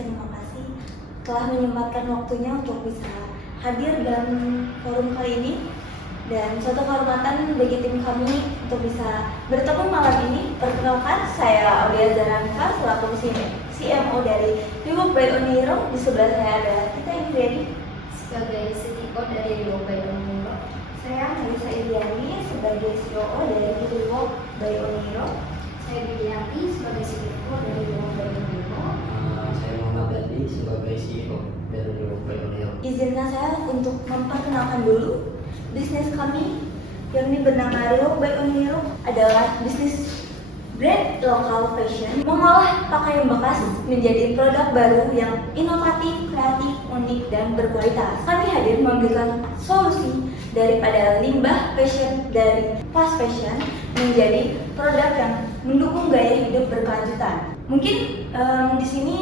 terima kasih telah menyempatkan waktunya untuk bisa hadir dalam forum kali ini. Dan suatu kehormatan bagi tim kami untuk bisa bertemu malam ini. Perkenalkan, saya Aulia Zaranka selaku CMO dari Rework by Oniro. Di sebelah saya ada Tita Indriani sebagai CTO dari Rework by Oniro. Saya Melissa Iriani sebagai COO dari Rework by Oniro. Saya Bibianti sebagai CTO dari Rework by Oniro. Saya Muhammad Dadi sebagai CEO dari Rework by Oniro. Izinkan saya untuk memperkenalkan dulu bisnis kami yang bernama Rework by Oniro adalah bisnis brand lokal fashion, mengolah pakaian bekas menjadi produk baru yang inovatif, kreatif, unik, dan berkualitas. Kami hadir memberikan solusi daripada limbah fashion dari fast fashion menjadi produk yang mendukung gaya hidup berkelanjutan. Mungkin di sini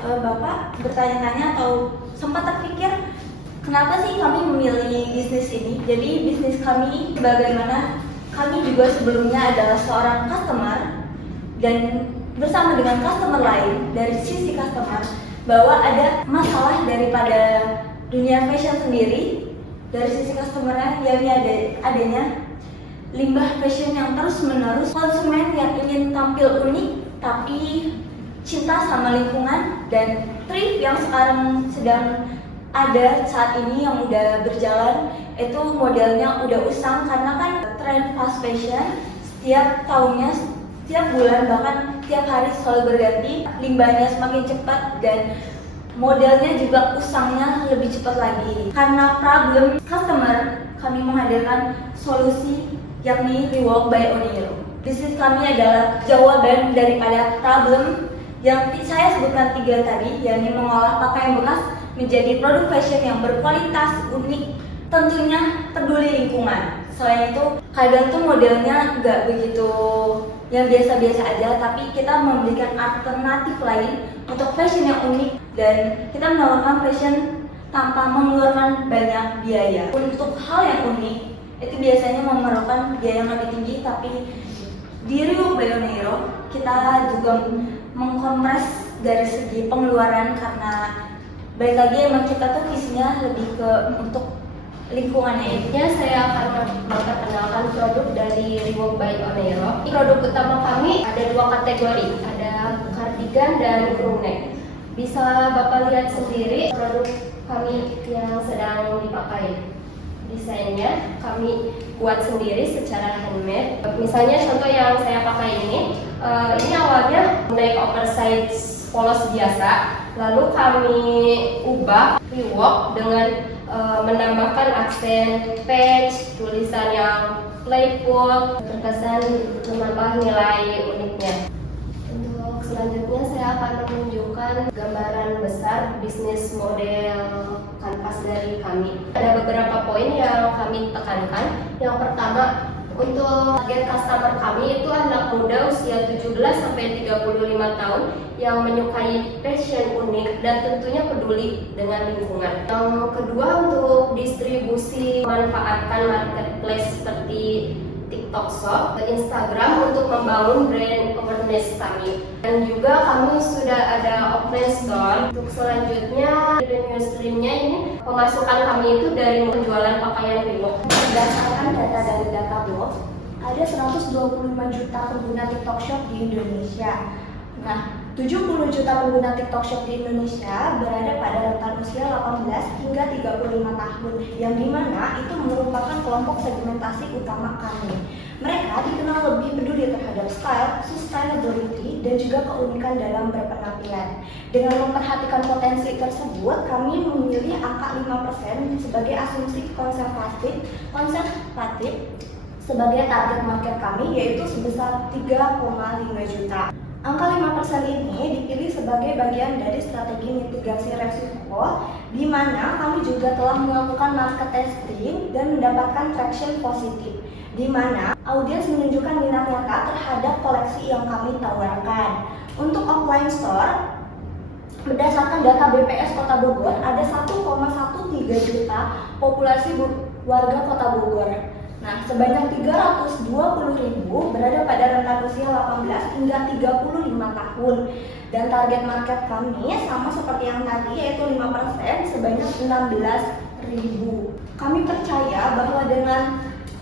Bapak bertanya-tanya atau sempat terpikir kenapa sih kami memilih bisnis ini? Jadi bisnis kami bagaimana kami juga sebelumnya adalah seorang customer dan bersama dengan customer lain dari sisi customer bahwa ada masalah daripada dunia fashion sendiri dari sisi customernya yakni adanya limbah fashion yang terus menerus, konsumen yang ingin tampil unik tapi cinta sama lingkungan, dan thrift yang sekarang sedang ada saat ini yang udah berjalan itu modelnya udah usang karena kan tren fast fashion setiap tahunnya, setiap bulan, bahkan tiap hari selalu berganti, limbahnya semakin cepat dan modelnya juga usangnya lebih cepat lagi. Karena problem customer, kami menghadirkan solusi yakni Rework by Oniro. Bisnis kami adalah jawaban daripada problem yang saya sebutkan 3 tadi, yakni mengolah pakaian bekas menjadi produk fashion yang berkualitas, unik, tentunya peduli lingkungan. Selain itu, kadang tuh modelnya nggak begitu yang biasa-biasa aja, tapi kita memberikan alternatif lain untuk fashion yang unik dan kita menawarkan fashion tanpa mengeluarkan banyak biaya. Untuk hal yang unik, itu biasanya memerlukan biaya yang lebih tinggi, tapi di Rework by Oniro kita juga mengkompres dari segi pengeluaran karena balik lagi emang kita tuh visinya lebih ke untuk lingkungannya. Selanjutnya saya akan memperkenalkan produk dari Rework by Oniro. Produk utama kami ada 2 kategori, ada cardigan dan crew neck. Bisa Bapak lihat sendiri produk kami yang sedang dipakai. Desainnya kami buat sendiri secara handmade. Misalnya contoh yang saya pakai ini awalnya naik oversize polos biasa, lalu kami ubah rework dengan menambahkan aksen patch, tulisan yang playful, terkesan menambah nilai uniknya. Untuk selanjutnya saya akan menunjukkan gambaran besar bisnis model kanvas dari kami. Ada beberapa poin yang kami tekankan. Yang pertama, untuk target customer kami itu anak muda usia 17 sampai 35 tahun yang menyukai fashion unik dan tentunya peduli dengan lingkungan. Yang kedua, untuk distribusi manfaatkan marketplace seperti TikTok Shop, Instagram untuk membangun brand awareness kami. Dan juga kami sudah ada offline store. Untuk selanjutnya, revenue streamnya ini pemasukan kami itu dari penjualan pakaian Rework. Berdasarkan data dari Databox, ada 125 juta pengguna TikTok Shop di Indonesia. Nah, 70 juta pengguna TikTok Shop di Indonesia berada pada rentang usia 18 hingga 35 tahun, yang dimana itu merupakan kelompok segmentasi utama kami. Mereka dikenal lebih peduli terhadap style, sustainability, dan juga keunikan dalam berpenampilan. Dengan memperhatikan potensi tersebut, kami memilih angka 5% sebagai asumsi konservatif sebagai target market kami, yaitu sebesar 3,5 juta. Angka 5% ini dipilih sebagai bagian dari strategi mitigasi resiko, di mana kami juga telah melakukan market testing dan mendapatkan traction positif, di mana audiens menunjukkan minat nyata terhadap koleksi yang kami tawarkan. Untuk offline store, berdasarkan data BPS Kota Bogor, ada 1,13 juta populasi warga Kota Bogor. Nah, sebanyak 320.000 berada pada rentan usia 18 hingga 35 tahun. Dan target market kami sama seperti yang tadi, yaitu 5%, sebanyak 16.000. Kami percaya bahwa dengan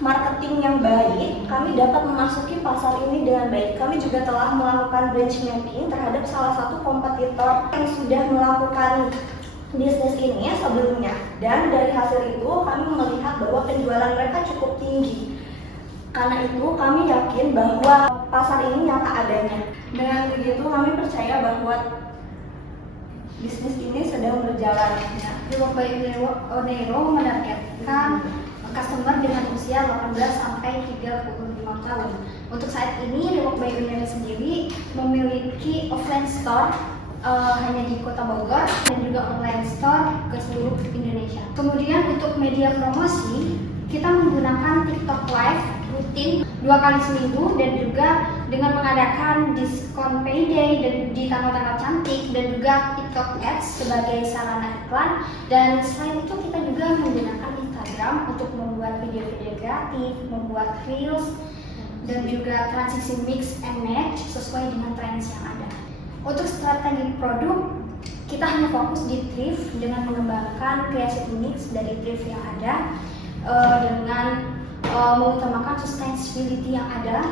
marketing yang baik, kami dapat memasuki pasar ini dengan baik. Kami juga telah melakukan benchmarking terhadap salah satu kompetitor yang sudah melakukan bisnis ini sebelumnya, dan dari hasil itu kami melihat bahwa penjualan mereka cukup tinggi. Karena itu kami yakin bahwa pasar ini nyata adanya. Dengan begitu kami percaya bahwa bisnis ini sedang berjalan. Rewok by Onero menargetkan customer dengan usia 18 sampai 35 tahun. Untuk saat ini Rewok by Onero sendiri memiliki offline store hanya di Kota Bogor dan juga online store ke seluruh Indonesia. Kemudian untuk media promosi, kita menggunakan TikTok Live rutin 2 kali seminggu dan juga dengan mengadakan diskon payday dan di tanggal-tanggal cantik dan juga TikTok Ads sebagai sarana iklan. Dan selain itu kita juga menggunakan Instagram untuk membuat video-video kreatif, membuat reels dan juga transisi mix and match sesuai dengan trends yang ada. Untuk strategi produk, kita hanya fokus di thrift dengan mengembangkan creative mix dari thrift yang ada dengan mengutamakan sustainability yang ada.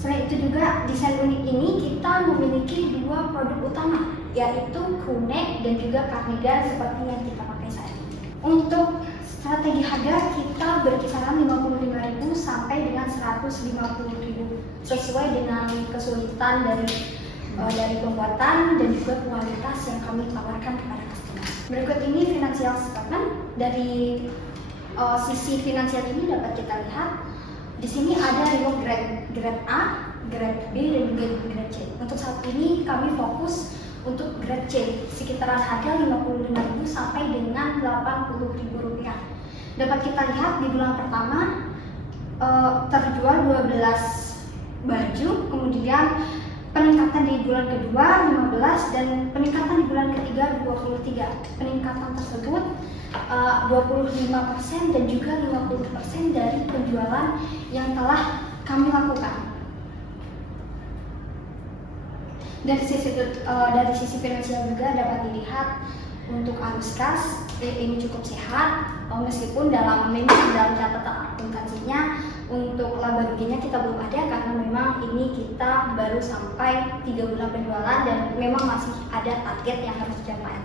Selain itu juga desain unik ini kita memiliki 2 produk utama, yaitu crew neck dan juga cardigan seperti yang kita pakai saat ini. Untuk strategi harga kita berkisaran 55.000 sampai dengan 150.000 sesuai dengan kesulitan dari pembuatan dan juga kualitas yang kami tawarkan kepada customer. Berikut ini financial statement. Dari sisi finansial ini dapat kita lihat di sini ada reward grade A, grade B dan juga grade C. Untuk saat ini kami fokus untuk grade C sekitaran harga 55.000 sampai dengan 80.000 rupiah. Dapat kita lihat di bulan pertama terjual 12 baju, kemudian peningkatan di bulan kedua 15 dan peningkatan di bulan ketiga 23. Peningkatan tersebut 25% dan juga 50% dari penjualan yang telah kami lakukan. Dari sisi finansial juga dapat dilihat untuk arus kas ini cukup sehat, meskipun memang dalam catatan akuntansinya untuk laba ruginya kita belum ada karena memang ini kita baru sampai 3 bulan penjualan dan memang masih ada target yang harus dicapai.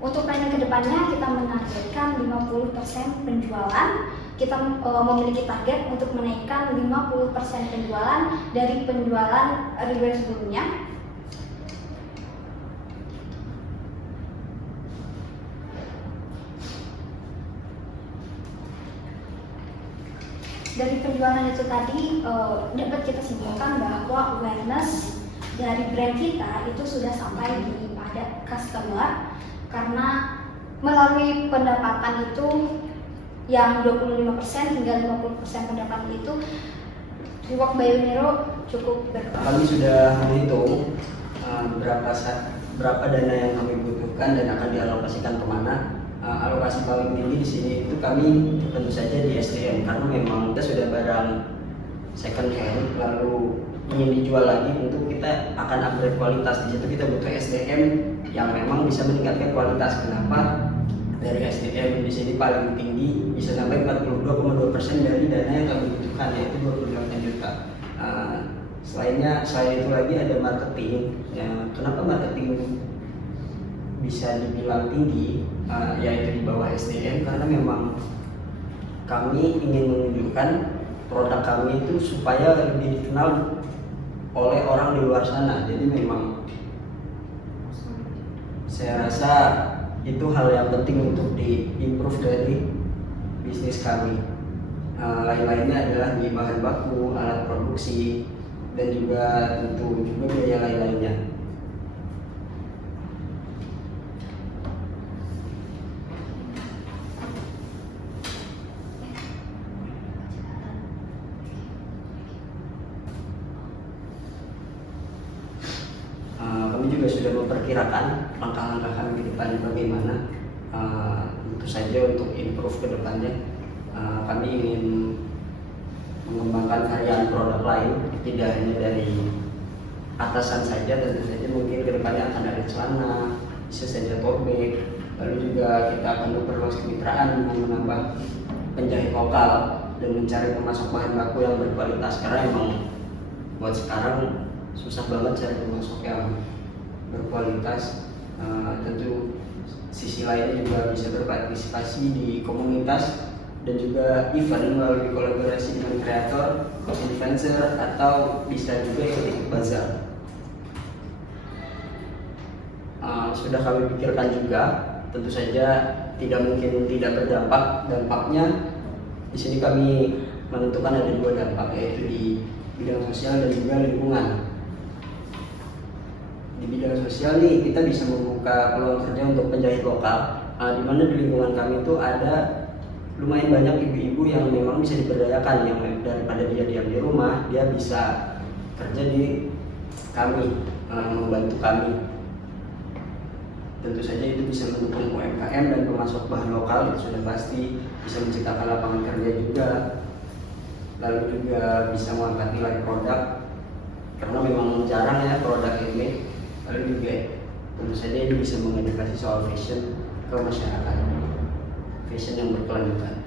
Untuk planning kedepannya kita menargetkan 50% penjualan. Kita memiliki target untuk menaikkan 50% penjualan dari penjualan ribuan sebelumnya. Dari penjualan itu tadi dapat kita simpulkan bahwa awareness dari brand kita itu sudah sampai pada customer, karena melalui pendapatan itu yang 25% hingga 50% pendapatan itu Rewok by Onero cukup berkembang. Kami sudah menghitung berapa dana yang kami butuhkan dan akan dialokasikan kemana. Alokasi paling tinggi di sini itu kami tentu saja di SDM, karena memang kita sudah barang second hand lalu ingin dijual lagi, tentu kita akan upgrade kualitas. Di situ kita butuh SDM yang memang bisa meningkatkan kualitas. Kenapa? Dari SDM di sini paling tinggi bisa sampai 42,2% dari dana yang kami butuhkan, yaitu 28 juta. Selain itu lagi ada marketing. Kenapa marketing bisa dibilang tinggi, yaitu di bawah SDM? Karena memang kami ingin menunjukkan produk kami itu supaya lebih dikenal oleh orang di luar sana. Jadi memang saya rasa itu hal yang penting untuk di-improve dari bisnis kami. Lain-lainnya adalah di bahan baku, alat produksi, dan juga tentu juga biaya lain-lainnya. Kami juga sudah memperkirakan langkah-langkah kami ke depannya bagaimana. Tentu saja untuk improve ke depannya, kami ingin mengembangkan varian produk lain, tidak hanya dari atasan saja. Tentu saja mungkin kedepannya akan ada celana, bisa saja tote bag, lalu juga kita akan memperluas kemitraan dengan menambah penjahit lokal dan mencari pemasok bahan baku yang berkualitas, karena emang buat sekarang susah banget cari pemasok yang berkualitas. Tentu sisi lainnya juga bisa berpartisipasi di komunitas dan juga event melalui kolaborasi dengan kreator, influencer, atau bisa juga ikut bazar. Sudah kami pikirkan juga, tentu saja tidak mungkin tidak berdampak. Dampaknya di sini kami menentukan ada 2 dampak, yaitu di bidang sosial dan juga lingkungan. Di bidang sosial nih, kita bisa membuka peluang kerja untuk penjahit lokal, di mana di lingkungan kami itu ada lumayan banyak ibu-ibu yang memang bisa diberdayakan, yang daripada dia diam di rumah, dia bisa kerja di kami, membantu kami. Tentu saja itu bisa mendukung UMKM dan pemasok bahan lokal, itu sudah pasti bisa menciptakan lapangan kerja juga, lalu juga bisa mengangkat nilai produk, karena memang jarang ya produk ini. Lalu juga tentu saja ini bisa mengedukasi soal fashion ke masyarakat, fashion yang berkelanjutan.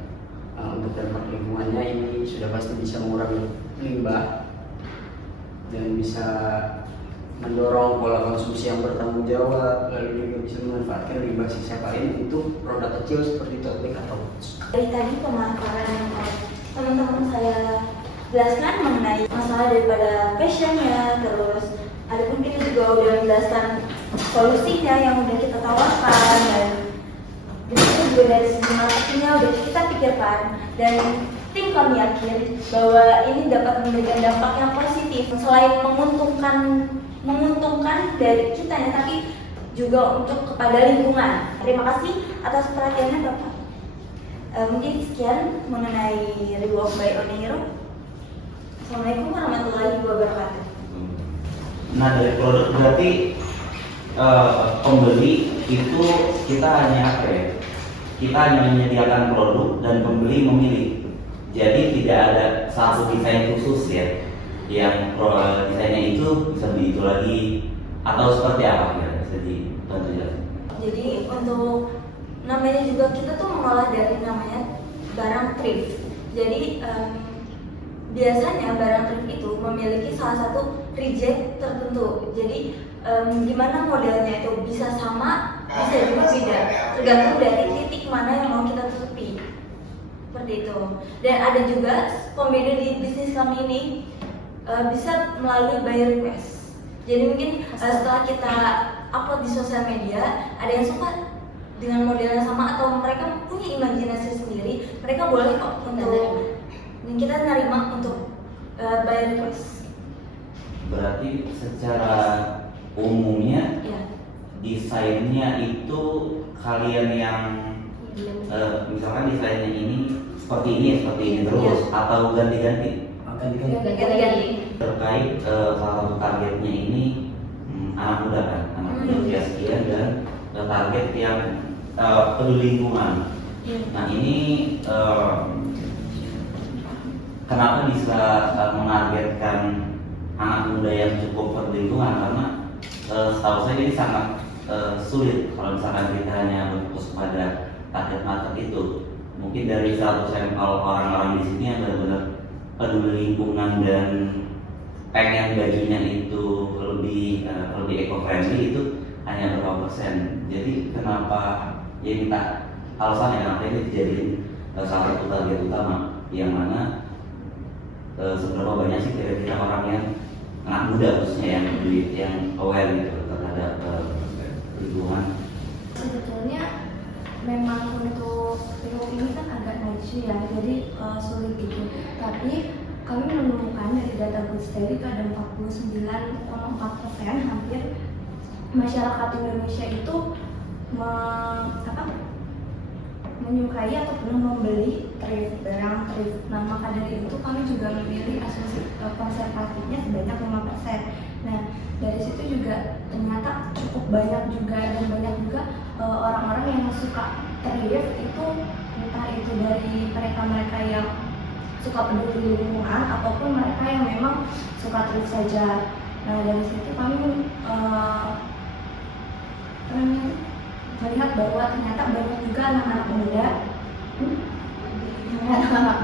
Untuk dampak lingkungannya ini sudah pasti bisa mengurangi limbah dan bisa mendorong pola konsumsi yang bertanggung jawab, lalu juga bisa memanfaatkan limbah sisa kain untuk produk kecil seperti tote bag atau pouch. Dari tadi pemaparan yang teman-teman saya jelaskan mengenai masalah daripada fashionnya, terus adapun kita juga udah menjelaskan solusinya yang udah kita tawarkan, dan itu juga dari segi marketingnya udah kita pikirkan, dan tim kami yakin bahwa ini dapat memberikan dampak yang positif selain menguntungkan dari kita ya, tapi juga untuk kepada lingkungan. Terima kasih atas perhatiannya Bapak. Mungkin sekian mengenai Rework by Oneiro. Assalamualaikum warahmatullahi wabarakatuh. Nah, dari produk berarti pembeli itu kita hanya apa ya? Kita hanya menyediakan produk dan pembeli memilih. Jadi tidak ada satu desain khusus ya, yang desainnya itu bisa beli itu lagi, atau seperti apa ya, bisa dibantu jelaskan. Jadi untuk namanya juga kita tuh mengolah dari namanya barang thrift. Jadi biasanya barang thrift itu memiliki salah satu reject tertentu. Jadi gimana modelnya itu bisa sama, bisa juga beda, tergantung dari titik mana yang mau kita tutupi. Seperti itu. Dan ada juga pembeda di bisnis kami ini bisa melalui buy request. Jadi mungkin setelah kita upload di sosial media, ada yang suka dengan model yang sama atau mereka punya imajinasi sendiri, mereka boleh kok untuk dan kita nerima untuk buy request. Berarti secara umumnya Ya. desainnya itu kalian yang misalkan desainnya ini seperti ini terus atau ganti-ganti Akan diganti. Ganti-ganti. terkait salah satu targetnya ini anak muda kan, anak muda usia sekian dan target yang peduli lingkungan. Nah ini kenapa bisa menargetkan anak muda yang cukup peduli lingkungan? Karena setahu saya ini sangat sulit kalau misalkan kita hanya berfokus pada target market itu. Mungkin dari 100 sampel orang-orang di sini yang benar-benar peduli lingkungan dan pengen bajunya itu lebih eco-friendly itu hanya berapa persen. Jadi kenapa ya minta alasannya kenapa ini dijadiin salah satu target utama, yang mana seberapa banyak sih kira-kira orang yang anak muda khususnya yang peduli, yang aware gitu terhadap lingkungan. Sebetulnya memang untuk Rework ini kan agak niche ya, jadi sulit gitu. Tapi kami menemukan dari data Good Study itu ada 49,4% hampir masyarakat Indonesia itu menyukai ataupun membeli barang thrift. Nah, maka dari itu kami juga memilih asumsi konservatifnya sebanyak 5%. Nah, dari situ juga ternyata cukup banyak juga, dan banyak juga orang-orang yang suka thrift itu, entah itu dari mereka-mereka yang suka peduli lingkungan ataupun mereka yang memang suka thrift saja. Nah dari situ kami melihat bahwa ternyata banyak juga anak-anak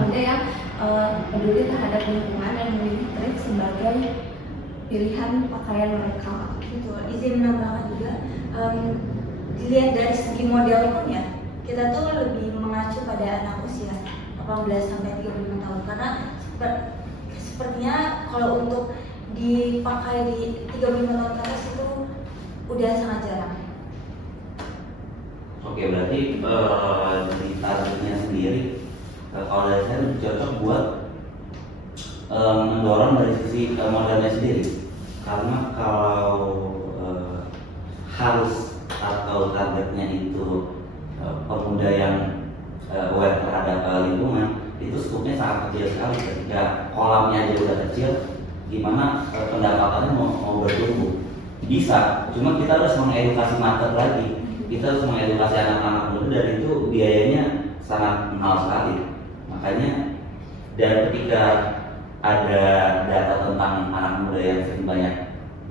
muda yang peduli terhadap lingkungan dan memilih thrift sebagai pilihan pakaian mereka. Gitu. Izin menambahkan juga, dilihat dari segi model pun ya, kita tuh lebih mengacu pada anak usia 18 sampai 35 tahun karena sepertinya kalau untuk dipakai di 35 tahun ke atas itu udah sangat jarang. Oke, berarti dari targetnya sendiri kalau dari saya lebih cocok buat mendorong dari sisi modelnya sendiri, karena kalau harus atau targetnya itu pemuda yang aware terhadap lingkungan, itu skupnya sangat kecil sekali. Ketika kolamnya aja udah kecil, gimana pendapatannya mau bertumbuh? Bisa, cuma kita harus mengedukasi market lagi, kita harus mengedukasi anak-anak muda, dan itu biayanya sangat mahal sekali. Makanya, dan ketika ada data tentang anak muda yang sering banyak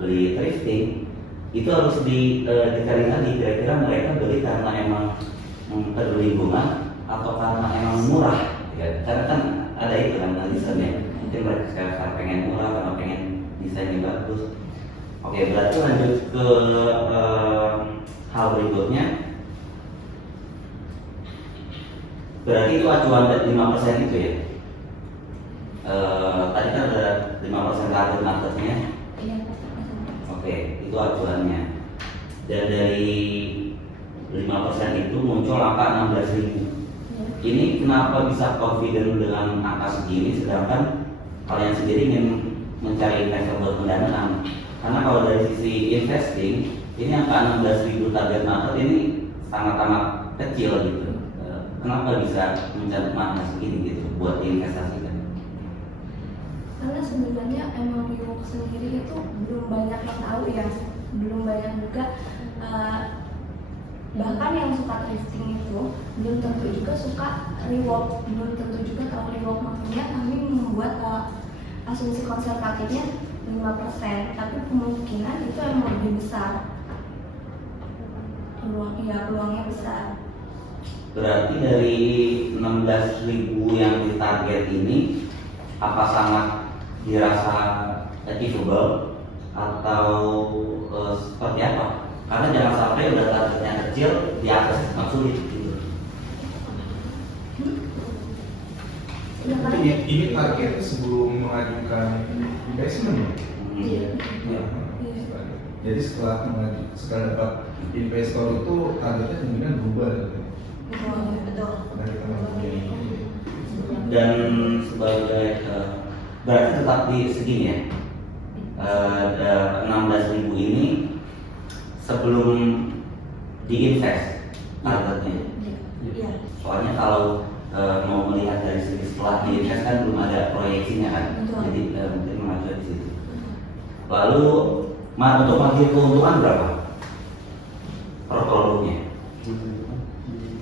beli thrifting, itu harus dicari lagi, kira-kira mereka beli karena emang peduli lingkungan atau karena emang murah, ya. Karena kan ada itu kan desainnya, mungkin mereka sekarang pengen murah karena pengen desainnya bagus. Oke, berarti lanjut ke hal berikutnya. Berarti itu acuan dari 5% itu ya. Tadi kan ada 5% target marketnya. Iya, Oke, itu acuannya. Dan dari 5% itu muncul angka 16.000. Ini kenapa bisa confident dengan angka segini, sedangkan kalian sendiri ingin mencari investor buat pendanaan? Karena kalau dari sisi investing, ini angka 16.000 target market ini sangat-sangat kecil gitu. Kenapa bisa mencari makna segini gitu buat diinvestasikan? Karena sebenarnya emang Reebok sendiri itu belum banyak yang tahu ya, belum banyak juga bahkan yang suka thrifting itu belum tentu juga suka Reebok, belum tentu juga tahu Reebok. Makanya kami membuat asumsi konservatifnya 5%, tapi kemungkinan itu yang lebih besar, peluangnya besar. Berarti dari 16.000 yang ditarget ini, apa sangat dirasa achievable atau seperti apa? Karena jangan sampai udah targetnya kecil, di atas sangat sulit gitu. Ini target sebelum mengajukan investment ya? Iya. Ya. Jadi setelah dapat investor itu targetnya kemungkinan berubah gitu. Betul. Dari teman-teman ini. Dan sebagai berarti tetap di segini ya. 16.000 ini sebelum diinvest targetnya. Iya. Soalnya kalau mau melihat dari segi setelah diinvest kan belum ada proyeksinya kan. Betul. Jadi mungkin mengacu di situ. Lalu untuk margin keuntungan berapa per produknya?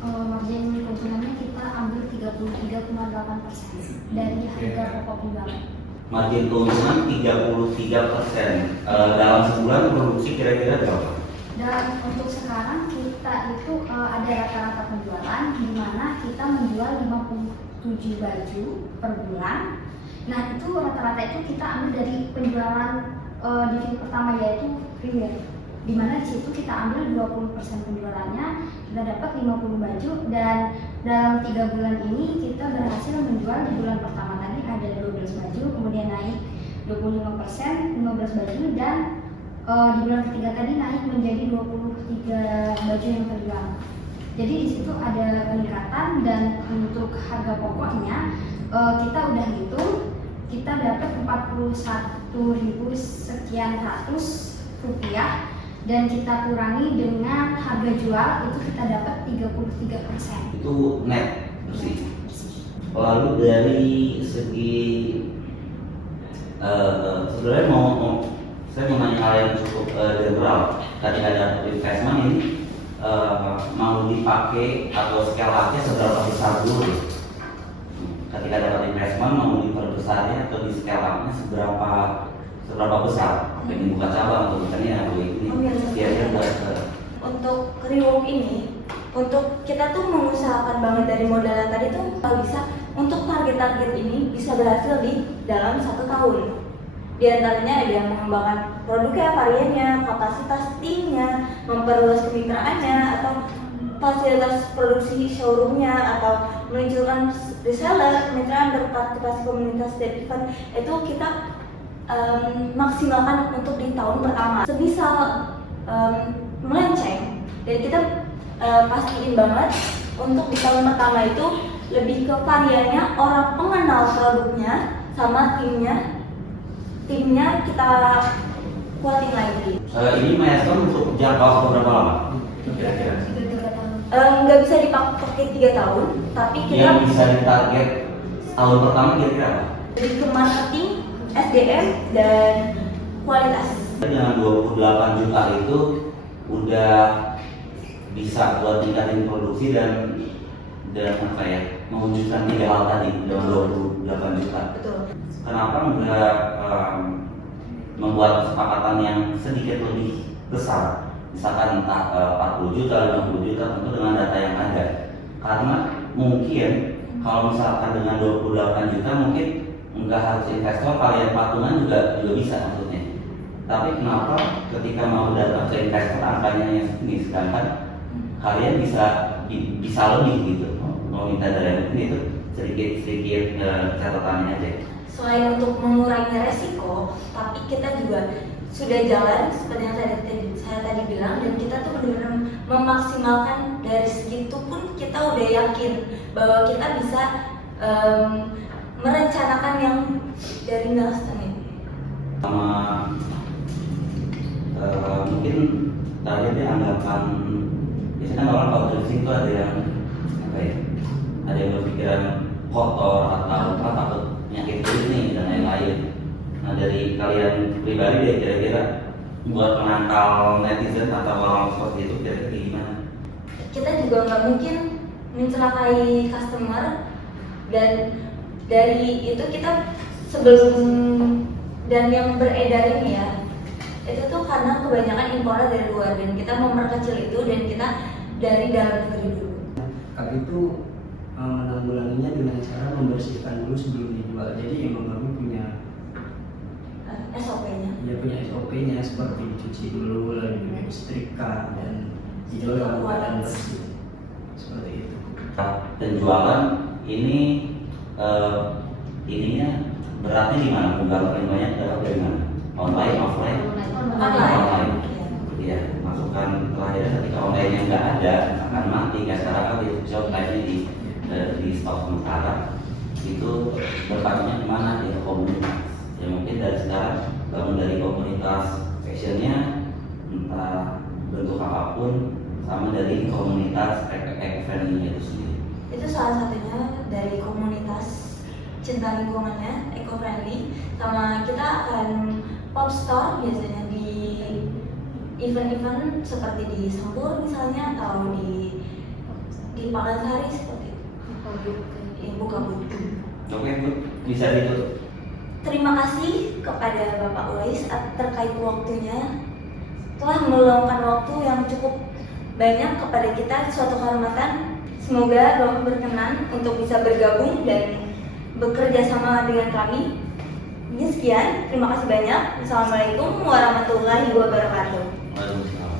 Margin keuntungannya kita ambil 33,8% dari harga pokok penjualan. Margin keuntungan 33%. Dalam sebulan produksi kira-kira berapa? Dan untuk sekarang kita itu ada rata-rata penjualan di mana kita menjual 57 baju per bulan. Nah itu rata-rata itu kita ambil dari penjualan divisi pertama yaitu premier, di mana di situ kita ambil 20% penjualannya, kita dapat 50 baju, dan dalam 3 bulan ini kita berhasil menjual di bulan pertama tadi ada 12 baju, kemudian naik 25%, 15 baju, dan di bulan ketiga tadi naik menjadi 23 baju yang terjual. Jadi di situ ada peningkatan, dan untuk harga pokoknya kita udah hitung, kita dapat 41.000 sekian ratus rupiah, dan kita kurangi dengan harga jual itu kita dapat 33%. Itu net bersih. Lalu dari segi sebenarnya saya mau nanya hal yang cukup general. Tadi ada investment ini mau dipakai atau scale up-nya seberapa besar dulu? Ketika dapat investment mau besarnya atau di scale up-nya seberapa besar? Pengen buka cabang atau misalnya ini kira-kira buat Untuk Rework ini, untuk kita tuh mengusahakan banget dari modalnya tadi tuh kalau bisa untuk target-target ini bisa berhasil di dalam 1 tahun. Di antaranya ada yang mengembangkan produknya, variannya, kapasitas timnya, memperluas kemitraannya, atau fasilitas produksi showroomnya, atau meluncurkan reseller, kemitraan, berpartisipasi komunitas dan event. Itu kita maksimalkan untuk di tahun pertama. Semisal melenceng, dan kita pastiin banget untuk di tahun pertama itu lebih ke variannya, orang pengenal produknya, sama timnya kita kuatin lagi. Ini milestone untuk jangka waktu berapa lama? Nggak bisa dipakai 3 tahun, tapi kita Yang bisa ditarget tahun pertama kira-kira apa? lebih ke marketing, SDM, dan kualitas. Dengan 28 juta itu udah bisa buat tingkatin produksi dan apa ya, mewujudkan 3 hal tadi dengan 28 juta. Betul. Kenapa nggak membuat kesepakatan yang sedikit lebih besar, misalkan entah 40 juta, 50 juta, tentu dengan data yang ada. Karena mungkin kalau misalkan dengan 28 juta mungkin nggak harus investor, kalian patungan juga bisa maksudnya. Tapi kenapa ketika mau datang ke investor angkanya yang segini, sedangkan kalian bisa lebih gitu, mau minta dari itu sedikit catatannya aja. Selain untuk mengurangi resiko, tapi kita juga sudah jalan seperti yang saya tadi bilang, dan kita tuh benar-benar memaksimalkan dari segitu pun kita udah yakin bahwa kita bisa merencanakan yang dari milestone ini. Sama mungkin tadi dia anggapan, biasanya kan orang kalau drifting itu ada yang apa ya, ada yang berpikiran kotor atau takut penyakit kulit nih dan lain-lain. Nah dari kalian pribadi deh kira-kira buat menangkal netizen atau orang seperti itu kira-kira gimana? Kita juga nggak mungkin mencelakai customer, dan dari itu kita sebelum dan yang beredar ini ya, itu tuh karena kebanyakan impornya dari luar, dan kita memperkecil itu dan kita dari dalam negeri dulu. Kami itu menanggulanginya dengan cara membersihkan dulu sebelum dijual. Jadi emang kami punya SOP-nya. dia punya SOP-nya seperti dicuci dulu, lalu disetrika dan dijual dalam keadaan bersih. Seperti itu. Penjualan ini ininya beratnya di mana? Penggalan banyak dapat dari mana? Online, offline? Online. Ya, masukan terakhirnya ketika online-nya nggak ada akan mati, nggak sekarang kan di shop kayaknya di stok sementara itu berpatutnya kemana? Ya komunitas. Ya mungkin dari sekarang bangun dari komunitas fashionnya, entah bentuk apapun, sama dari komunitas eco-friendly itu sendiri. Itu salah satunya dari komunitas cinta lingkungannya, eco-friendly, sama kita akan pop store biasanya di event-event seperti di Sempur misalnya, atau di Pakansari seperti itu. Buka booth. Oke, Bu, bisa ditutup. Terima kasih kepada Bapak Uwais terkait waktunya, telah meluangkan waktu yang cukup banyak kepada kita, suatu kehormatan. Semoga Bapak berkenan untuk bisa bergabung dan bekerja sama dengan kami. Ini sekian, terima kasih banyak. Assalamualaikum warahmatullahi wabarakatuh. Waalaikumsalam.